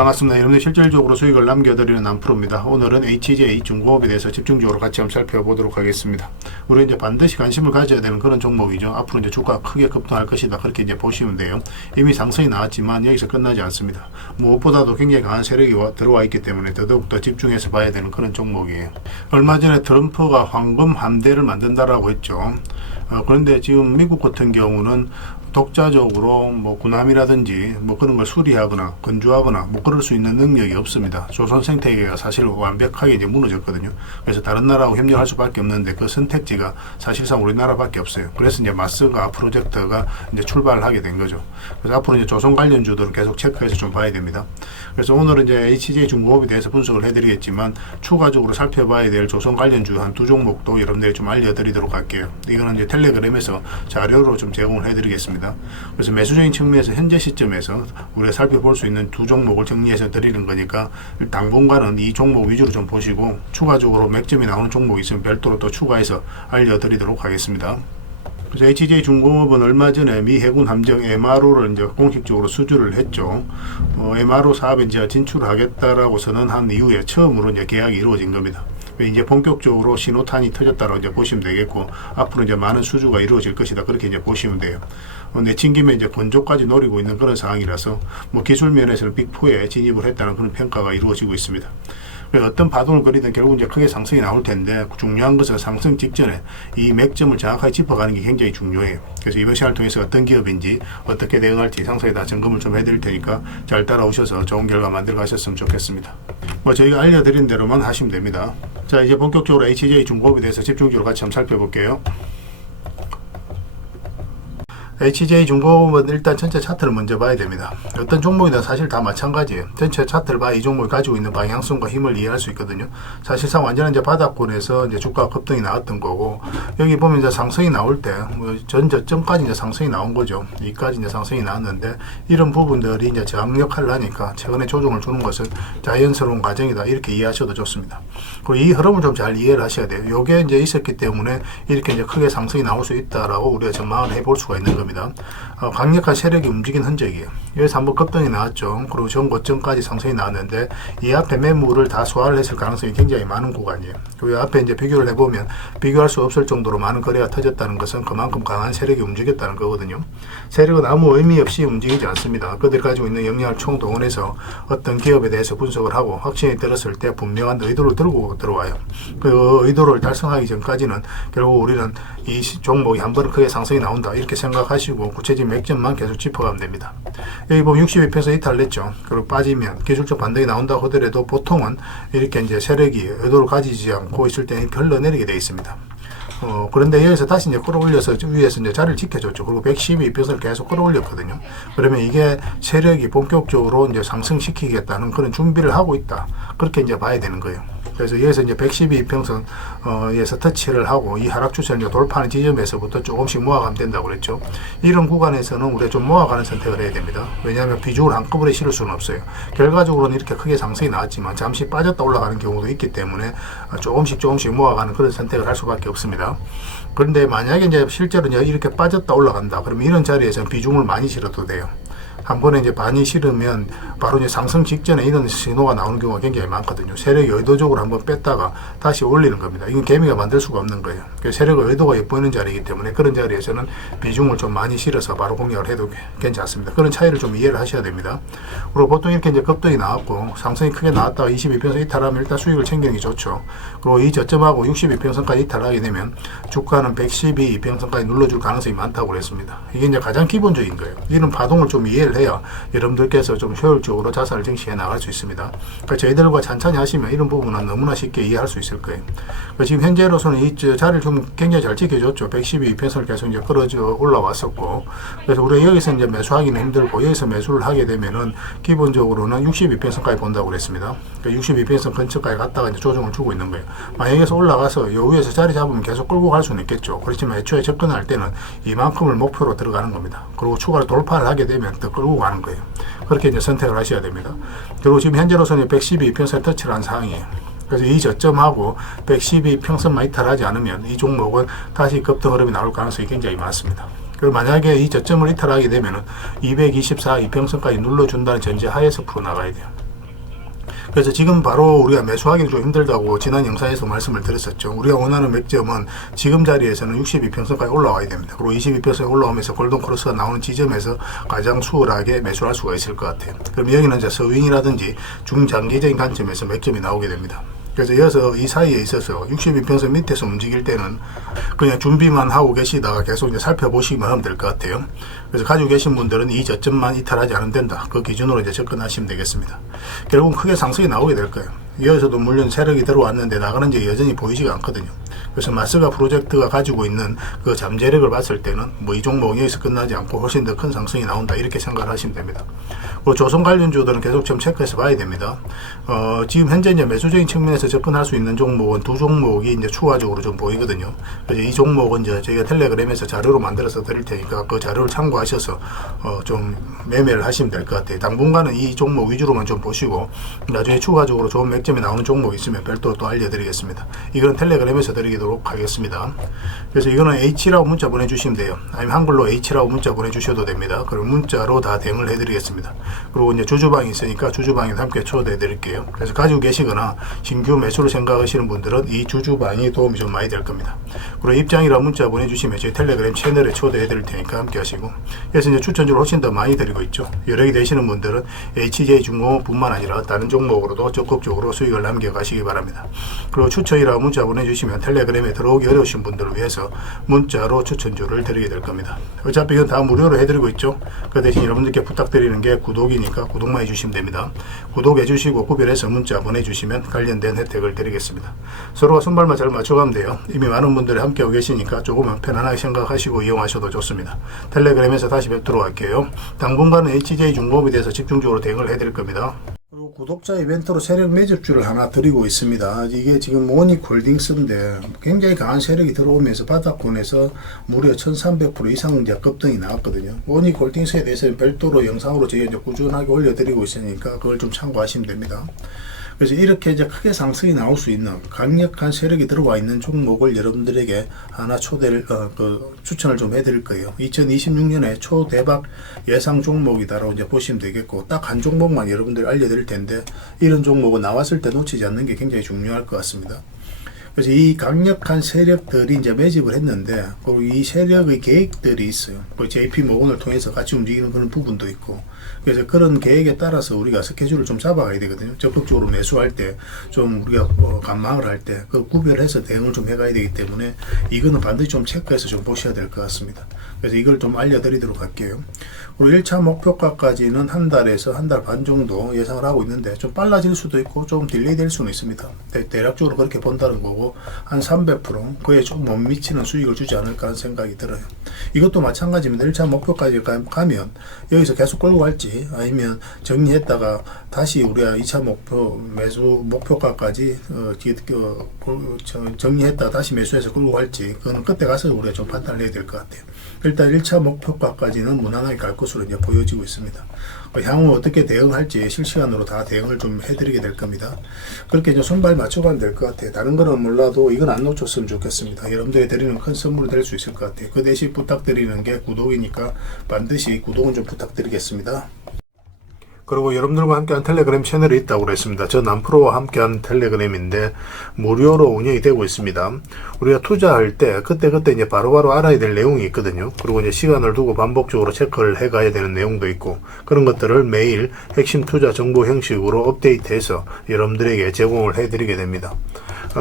반갑습니다. 여러분들 실질적으로 수익을 남겨드리는 남프로입니다. 오늘은 HJ 중공업에 대해서 집중적으로 같이 한번 살펴보도록 하겠습니다. 우리 이제 반드시 관심을 가져야 되는 그런 종목이죠. 앞으로 이제 주가가 크게 급등할 것이다. 그렇게 이제 보시면 돼요. 이미 상승이 나왔지만 여기서 끝나지 않습니다. 무엇보다도 굉장히 강한 세력이 들어와 있기 때문에 더더욱더 집중해서 봐야 되는 그런 종목이에요. 얼마 전에 트럼프가 황금 함대를 만든다라고 했죠. 그런데 지금 미국 같은 경우는 독자적으로 뭐 군함이라든지 뭐 그런 걸 수리하거나 건조하거나 뭐 그럴 수 있는 능력이 없습니다. 조선 생태계가 사실 완벽하게 이제 무너졌거든요. 그래서 다른 나라하고 협력할 수밖에 없는데 그 선택지가 사실상 우리나라밖에 없어요. 그래서 이제 마스가 프로젝트가 이제 출발을 하게 된 거죠. 그래서 앞으로 이제 조선 관련주들을 계속 체크해서 좀 봐야 됩니다. 그래서 오늘은 이제 HJ 중공업에 대해서 분석을 해드리겠지만 추가적으로 살펴봐야 될 조선 관련주 한 두 종목도 여러분들이 좀 알려드리도록 할게요. 이거는 이제 텔레그램에서 자료로 좀 제공을 해드리겠습니다. 그래서 매수적인 측면에서 현재 시점에서 우리가 살펴볼 수 있는 두 종목을 정리해서 드리는 거니까 당분간은 이 종목 위주로 좀 보시고 추가적으로 맥점이 나오는 종목이 있으면 별도로 또 추가해서 알려드리도록 하겠습니다. 그래서 HJ 중공업은 얼마 전에 미 해군 함정 MRO를 이제 공식적으로 수주를 했죠. MRO 사업에 이제 진출하겠다라고 선언한 이후에 처음으로 이제 계약이 이루어진 겁니다. 이제 본격적으로 신호탄이 터졌다고 이제 보시면 되겠고, 앞으로 이제 많은 수주가 이루어질 것이다. 그렇게 이제 보시면 돼요. 내친 김에 이제 건조까지 노리고 있는 그런 상황이라서, 뭐 기술 면에서는 빅4에 진입을 했다는 그런 평가가 이루어지고 있습니다. 어떤 파동을 그리든 결국 이제 크게 상승이 나올 텐데, 중요한 것은 상승 직전에 이 맥점을 정확하게 짚어가는 게 굉장히 중요해요. 그래서 이번 시간을 통해서 어떤 기업인지 어떻게 대응할지 상세히 다 점검을 좀 해드릴 테니까 잘 따라오셔서 좋은 결과 만들어 가셨으면 좋겠습니다. 뭐 저희가 알려드린 대로만 하시면 됩니다. 자, 이제 본격적으로 HJ 중공업에 대해서 집중적으로 같이 한번 살펴볼게요. HJ 중공업은 일단 전체 차트를 먼저 봐야 됩니다. 어떤 종목이든 사실 다 마찬가지예요. 전체 차트를 봐야 이 종목이 가지고 있는 방향성과 힘을 이해할 수 있거든요. 사실상 완전한 이제 바닥권에서 이제 주가 급등이 나왔던 거고, 여기 보면 이제 상승이 나올 때, 전 저점까지 이제 상승이 나온 거죠. 여기까지 이제 상승이 나왔는데, 이런 부분들이 이제 저항 역할을 하니까 최근에 조정을 주는 것은 자연스러운 과정이다. 이렇게 이해하셔도 좋습니다. 그리고 이 흐름을 좀 잘 이해를 하셔야 돼요. 요게 이제 있었기 때문에 이렇게 이제 크게 상승이 나올 수 있다라고 우리가 전망을 해볼 수가 있는 겁니다. 강력한 세력이 움직인 흔적이에요. 여기서 한번 급등이 나왔죠. 그리고 전 고점까지 상승이 나왔는데 이 앞에 매물을 다 소화를 했을 가능성이 굉장히 많은 구간이에요. 그 앞에 이제 비교를 해보면 비교할 수 없을 정도로 많은 거래가 터졌다는 것은 그만큼 강한 세력이 움직였다는 거거든요. 세력은 아무 의미 없이 움직이지 않습니다. 그들이 가지고 있는 역량을 총동원해서 어떤 기업에 대해서 분석을 하고 확신이 들었을 때 분명한 의도를 들고 들어와요. 그 의도를 달성하기 전까지는 결국 우리는 이 종목이 한 번은 크게 상승이 나온다 이렇게 생각하시고 구체적인 맥점만 계속 짚어가면 됩니다. 여기 보면 62평에서 이탈했죠. 그리고 빠지면 기술적 반등이 나온다고 하더라도 보통은 이렇게 이제 세력이 의도를 가지지 않고 있을 때는 흘러내리게 되어 있습니다. 그런데 여기서 다시 이제 끌어올려서 위에서 이제 자리를 지켜줬죠. 그리고 112평선을 계속 끌어올렸거든요. 그러면 이게 세력이 본격적으로 이제 상승시키겠다는 그런 준비를 하고 있다. 그렇게 이제 봐야 되는 거예요. 그래서 여기서 이제 112평선 에서 터치를 하고 이 하락 추세를 돌파하는 지점에서부터 조금씩 모아가면 된다고 그랬죠. 이런 구간에서는 우리가 좀 모아가는 선택을 해야 됩니다. 왜냐하면 비중을 한꺼번에 실을 수는 없어요. 결과적으로는 이렇게 크게 상승이 나왔지만 잠시 빠졌다 올라가는 경우도 있기 때문에 조금씩 모아가는 그런 선택을 할 수밖에 없습니다. 그런데 만약에 이제 실제로 이제 이렇게 빠졌다 올라간다. 그러면 이런 자리에서는 비중을 많이 실어도 돼요. 한 번에 이제 반이 실으면 바로 이제 상승 직전에 이런 신호가 나오는 경우가 굉장히 많거든요. 세력이 의도적으로 한번 뺐다가 다시 올리는 겁니다. 이건 개미가 만들 수가 없는 거예요. 세력의 의도가 엿보이는 자리이기 때문에 그런 자리에서는 비중을 좀 많이 실어서 바로 공략을 해도 괜찮습니다. 그런 차이를 좀 이해를 하셔야 됩니다. 그리고 보통 이렇게 이제 급등이 나왔고 상승이 크게 나왔다가 22평선 이탈하면 일단 수익을 챙기는 게 좋죠. 그리고 이 저점하고 62평선까지 이탈하게 되면 주가는 112평선까지 눌러줄 가능성이 많다고 그랬습니다. 이게 이제 가장 기본적인 거예요. 이런 파동을 좀 이해를 해야 여러분들께서 좀 효율적으로 자산을 증시해 나갈 수 있습니다. 그러니까 저희들과 천천히 하시면 이런 부분은 너무나 쉽게 이해할 수 있을 거예요. 그러니까 지금 현재로서는 이 자리를 좀 굉장히 잘 지켜줬죠. 112평선을 계속 이제 끌어져 올라왔었고, 그래서 우리가 여기서 이제 매수하기는 힘들고 여기서 매수를 하게 되면은 기본적으로는 62평선까지 본다고 그랬습니다. 그러니까 62평선 근처까지 갔다가 이제 조정을 주고 있는 거예요. 만약에 여기서 올라가서 요 위에서 자리 잡으면 계속 끌고 갈 수는 있겠죠. 그렇지만 애초에 접근할 때는 이만큼을 목표로 들어가는 겁니다. 그리고 추가로 돌파를 하게 되면 더 끌고 가는 거예요. 그렇게 이제 선택을 하셔야 됩니다. 그리고 지금 현재로서는 112평선 터치를 한 상황이에요. 그래서 이 저점하고 112평선만 이탈하지 않으면 이 종목은 다시 급등 흐름이 나올 가능성이 굉장히 많습니다. 그리고 만약에 이 저점을 이탈하게 되면은 224 이평선까지 눌러준다는 전제 하에서 풀어나가야 돼요. 그래서 지금 바로 우리가 매수하기는 좀 힘들다고 지난 영상에서 말씀을 드렸었죠. 우리가 원하는 맥점은 지금 자리에서는 62평선까지 올라와야 됩니다. 그리고 22평선에 올라오면서 골든 크로스가 나오는 지점에서 가장 수월하게 매수할 수가 있을 것 같아요. 그럼 여기는 이제 서윙이라든지 중장기적인 관점에서 맥점이 나오게 됩니다. 그래서 이어서 이 사이에 있어서 62평선 밑에서 움직일 때는 그냥 준비만 하고 계시다가 계속 이제 살펴보시기만 하면 될 것 같아요. 그래서 가지고 계신 분들은 이 저점만 이탈하지 않으면 된다. 그 기준으로 이제 접근하시면 되겠습니다. 결국은 크게 상승이 나오게 될 거예요. 이어서도 물론 세력이 들어왔는데 나가는 게 여전히 보이지가 않거든요. 그래서 마스가 프로젝트가 가지고 있는 그 잠재력을 봤을 때는 뭐 이 종목이 여기서 끝나지 않고 훨씬 더 큰 상승이 나온다 이렇게 생각을 하시면 됩니다. 그리고 조선 관련주들은 계속 좀 체크해서 봐야 됩니다. 지금 현재 이제 매수적인 측면에서 접근할 수 있는 종목은 두 종목이 이제 추가적으로 좀 보이거든요. 그래서 이 종목은 이제 저희가 텔레그램에서 자료로 만들어서 드릴 테니까 그 자료를 참고하셔서 좀 매매를 하시면 될 것 같아요. 당분간은 이 종목 위주로만 좀 보시고 나중에 추가적으로 좋은 맥점이 나오는 종목이 있으면 별도로 또 알려드리겠습니다. 이건 텔레그램에서 드리도록 하겠습니다. 그래서 이거는 H라고 문자 보내주시면 돼요. 아니면 한글로 H라고 문자 보내주셔도 됩니다. 그럼 문자로 다 대응을 해드리겠습니다. 그리고 이제 주주방이 있으니까 주주방에도 함께 초대해 드릴게요. 그래서 가지고 계시거나 신규 매수를 생각하시는 분들은 이 주주방이 도움이 좀 많이 될 겁니다. 그리고 입장이라고 문자 보내주시면 저희 텔레그램 채널에 초대해 드릴 테니까 함께 하시고, 그래서 이제 추천주를 훨씬 더 많이 드리고 있죠. 여력이 되시는 분들은 HJ중공업뿐만 아니라 다른 종목으로도 적극적으로 수익을 남겨가시기 바랍니다. 그리고 추천이라고 문자 보내주시면 텔레그램에 들어오기 어려우신 분들을 위해서 문자로 추천주를 드리게 될 겁니다. 어차피 이건 다 무료로 해드리고 있죠. 그 대신 여러분들께 부탁드리는 게 구독이니까 구독만 해주시면 됩니다. 구독해 주시고 구별해서 문자 보내주시면 관련된 혜택을 드리겠습니다. 서로가 손발만 잘 맞춰가면 돼요. 이미 많은 분들이 함께하고 계시니까 조금은 편안하게 생각하시고 이용하셔도 좋습니다. 텔레그램에서 다시 뵙도록 할게요. 당분간은 HJ중공업에 대해서 집중적으로 대응을 해드릴 겁니다. 그리고 구독자 이벤트로 세력 매집주를 하나 드리고 있습니다. 이게 지금 모닉홀딩스인데 굉장히 강한 세력이 들어오면서 바닥권에서 무려 1300% 이상 이제 급등이 나왔거든요. 모닉홀딩스에 대해서는 별도로 영상으로 저희가 이제 꾸준하게 올려드리고 있으니까 그걸 좀 참고하시면 됩니다. 그래서 이렇게 이제 크게 상승이 나올 수 있는 강력한 세력이 들어와 있는 종목을 여러분들에게 하나 추천을 좀 해드릴 거예요. 2026년에 초대박 예상 종목이다라고 이제 보시면 되겠고, 딱 한 종목만 여러분들 알려드릴 텐데 이런 종목은 나왔을 때 놓치지 않는 게 굉장히 중요할 것 같습니다. 그래서 이 강력한 세력들이 이제 매집을 했는데, 그리고 이 세력의 계획들이 있어요. 그 JP모건을 통해서 같이 움직이는 그런 부분도 있고, 그래서 그런 계획에 따라서 우리가 스케줄을 좀 잡아가야 되거든요. 적극적으로 매수할 때, 좀 우리가 관망을 할 때, 그 구별해서 대응을 좀 해가야 되기 때문에 이거는 반드시 좀 체크해서 좀 보셔야 될 것 같습니다. 그래서 이걸 좀 알려드리도록 할게요. 그리고 1차 목표가까지는 한 달에서 한 달 반 정도 예상을 하고 있는데, 좀 빨라질 수도 있고 좀 딜레이 될 수는 있습니다. 대략적으로 그렇게 본다는 거고, 한 300% 그에 좀 못 미치는 수익을 주지 않을까 하는 생각이 들어요. 이것도 마찬가지입니다. 1차 목표까지 가면 여기서 계속 끌고 갈지, 아니면 정리했다가 다시 우리가 2차 매수 목표가까지 정리했다가 다시 매수해서 끌고 갈지, 그거는 그때 가서 우리가 좀 판단을 해야 될 것 같아요. 일단 1차 목표가까지는 무난하게 갈 것으로 이제 보여지고 있습니다. 향후 어떻게 대응할지 실시간으로 다 대응을 좀 해드리게 될 겁니다. 그렇게 이제 손발 맞춰가면 될 것 같아요. 다른 거는 몰라도 이건 안 놓쳤으면 좋겠습니다. 여러분들이 드리는 큰 선물이 될 수 있을 것 같아요. 그 대신 부탁드리는 게 구독이니까 반드시 구독은 좀 부탁드리겠습니다. 그리고 여러분들과 함께한 텔레그램 채널이 있다고 그랬습니다. 저 남프로와 함께한 텔레그램인데 무료로 운영이 되고 있습니다. 우리가 투자할 때 그때 이제 바로바로 알아야 될 내용이 있거든요. 그리고 이제 시간을 두고 반복적으로 체크를 해가야 되는 내용도 있고, 그런 것들을 매일 핵심 투자 정보 형식으로 업데이트해서 여러분들에게 제공을 해드리게 됩니다.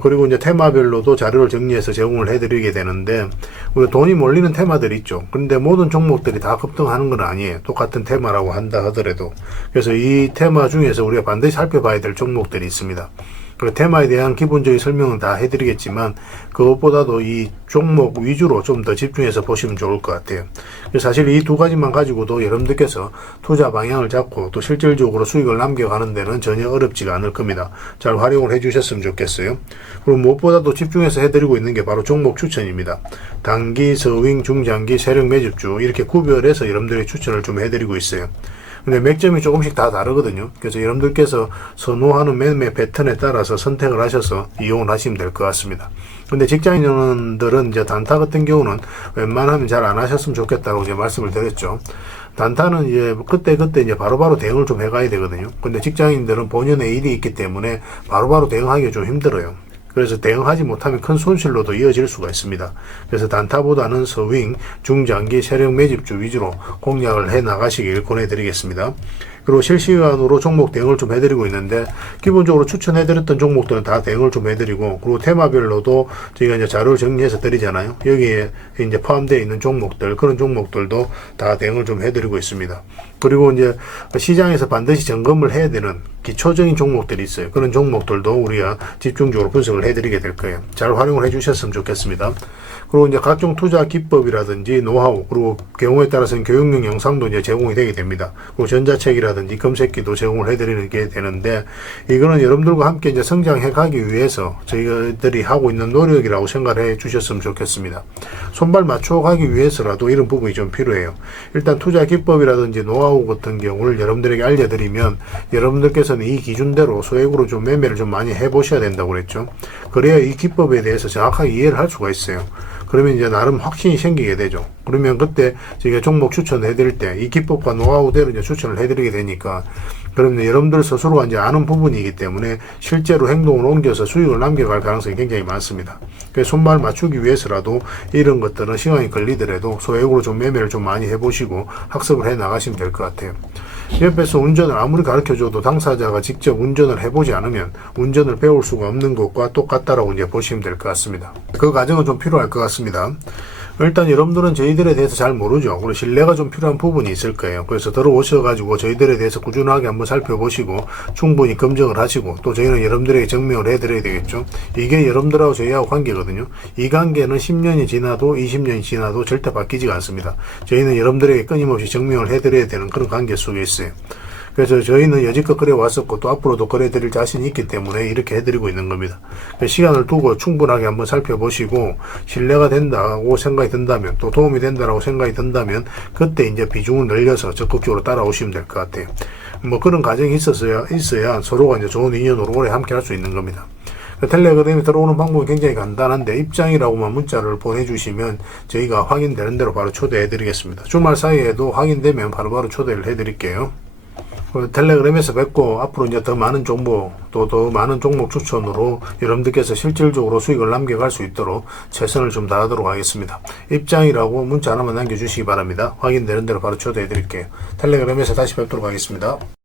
그리고 이제 테마별로도 자료를 정리해서 제공을 해드리게 되는데, 우리가 돈이 몰리는 테마들이 있죠. 그런데 모든 종목들이 다 급등하는 건 아니에요. 똑같은 테마라고 한다 하더라도. 그래서 이 테마 중에서 우리가 반드시 살펴봐야 될 종목들이 있습니다. 그 테마에 대한 기본적인 설명은 다 해드리겠지만, 그것보다도 이 종목 위주로 좀 더 집중해서 보시면 좋을 것 같아요. 사실 이 두 가지만 가지고도 여러분들께서 투자 방향을 잡고 또 실질적으로 수익을 남겨가는 데는 전혀 어렵지가 않을 겁니다. 잘 활용을 해주셨으면 좋겠어요. 그리고 무엇보다도 집중해서 해드리고 있는 게 바로 종목 추천입니다. 단기, 서윙, 중장기, 세력 매집주 이렇게 구별해서 여러분들의 추천을 좀 해드리고 있어요. 근데 맥점이 조금씩 다 다르거든요. 그래서 여러분들께서 선호하는 매매 패턴에 따라서 선택을 하셔서 이용을 하시면 될 것 같습니다. 근데 직장인들은 이제 단타 같은 경우는 웬만하면 잘 안 하셨으면 좋겠다고 이제 말씀을 드렸죠. 단타는 이제 그때 이제 바로바로 대응을 좀 해가야 되거든요. 근데 직장인들은 본연의 일이 있기 때문에 바로바로 대응하기가 좀 힘들어요. 그래서 대응하지 못하면 큰 손실로도 이어질 수가 있습니다. 그래서 단타보다는 서윙, 중장기 세력 매집주 위주로 공략을 해 나가시길 권해드리겠습니다. 그리고 실시간으로 종목 대응을 좀 해드리고 있는데, 기본적으로 추천해드렸던 종목들은 다 대응을 좀 해드리고, 그리고 테마별로도 저희가 이제 자료를 정리해서 드리잖아요. 여기에 이제 포함되어 있는 종목들, 그런 종목들도 다 대응을 좀 해드리고 있습니다. 그리고 이제 시장에서 반드시 점검을 해야 되는 기초적인 종목들이 있어요. 그런 종목들도 우리가 집중적으로 분석을 해드리게 될 거예요. 잘 활용을 해주셨으면 좋겠습니다. 그리고 이제 각종 투자 기법이라든지 노하우, 그리고 경우에 따라서는 교육용 영상도 이제 제공이 되게 됩니다. 그리고 전자책이라든지 검색기도 제공을 해드리는 게 되는데, 이거는 여러분들과 함께 이제 성장해 가기 위해서 저희들이 하고 있는 노력이라고 생각해 주셨으면 좋겠습니다. 손발 맞춰 가기 위해서라도 이런 부분이 좀 필요해요. 일단 투자 기법이라든지 노하우 같은 경우를 여러분들에게 알려드리면, 여러분들께서는 이 기준대로 소액으로 좀 매매를 좀 많이 해보셔야 된다고 그랬죠. 그래야 이 기법에 대해서 정확하게 이해를 할 수가 있어요. 그러면 이제 나름 확신이 생기게 되죠. 그러면 그때 저희가 종목 추천을 해드릴 때 이 기법과 노하우대로 이제 추천을 해드리게 되니까, 그러면 여러분들 스스로가 이제 아는 부분이기 때문에 실제로 행동을 옮겨서 수익을 남겨갈 가능성이 굉장히 많습니다. 그래서 손발 맞추기 위해서라도 이런 것들은 시간이 걸리더라도 소액으로 좀 매매를 좀 많이 해보시고 학습을 해 나가시면 될 것 같아요. 옆에서 운전을 아무리 가르쳐줘도 당사자가 직접 운전을 해보지 않으면 운전을 배울 수가 없는 것과 똑같다라고 이제 보시면 될 것 같습니다. 그 과정은 좀 필요할 것 같습니다. 일단 여러분들은 저희들에 대해서 잘 모르죠. 그리고 신뢰가 좀 필요한 부분이 있을 거예요. 그래서 들어오셔가지고 저희들에 대해서 꾸준하게 한번 살펴보시고 충분히 검증을 하시고, 또 저희는 여러분들에게 증명을 해드려야 되겠죠. 이게 여러분들하고 저희하고 관계거든요. 이 관계는 10년이 지나도 20년이 지나도 절대 바뀌지가 않습니다. 저희는 여러분들에게 끊임없이 증명을 해드려야 되는 그런 관계 속에 있어요. 그래서 저희는 여지껏 그래 왔었고 또 앞으로도 그래 드릴 자신이 있기 때문에 이렇게 해드리고 있는 겁니다. 시간을 두고 충분하게 한번 살펴보시고 신뢰가 된다고 생각이 든다면, 또 도움이 된다고 생각이 든다면 그때 이제 비중을 늘려서 적극적으로 따라오시면 될 것 같아요. 뭐 그런 과정이 있어야 서로가 이제 좋은 인연으로 오래 함께 할 수 있는 겁니다. 텔레그램에 들어오는 방법이 굉장히 간단한데, 입장이라고만 문자를 보내주시면 저희가 확인되는 대로 바로 초대해 드리겠습니다. 주말 사이에도 확인되면 바로바로 초대를 해 드릴게요. 텔레그램에서 뵙고, 앞으로 이제 더 많은 정보, 또 더 많은 종목 추천으로 여러분들께서 실질적으로 수익을 남겨갈 수 있도록 최선을 좀 다하도록 하겠습니다. 입장이라고 문자 하나만 남겨주시기 바랍니다. 확인되는 대로 바로 초대해 드릴게요. 텔레그램에서 다시 뵙도록 하겠습니다.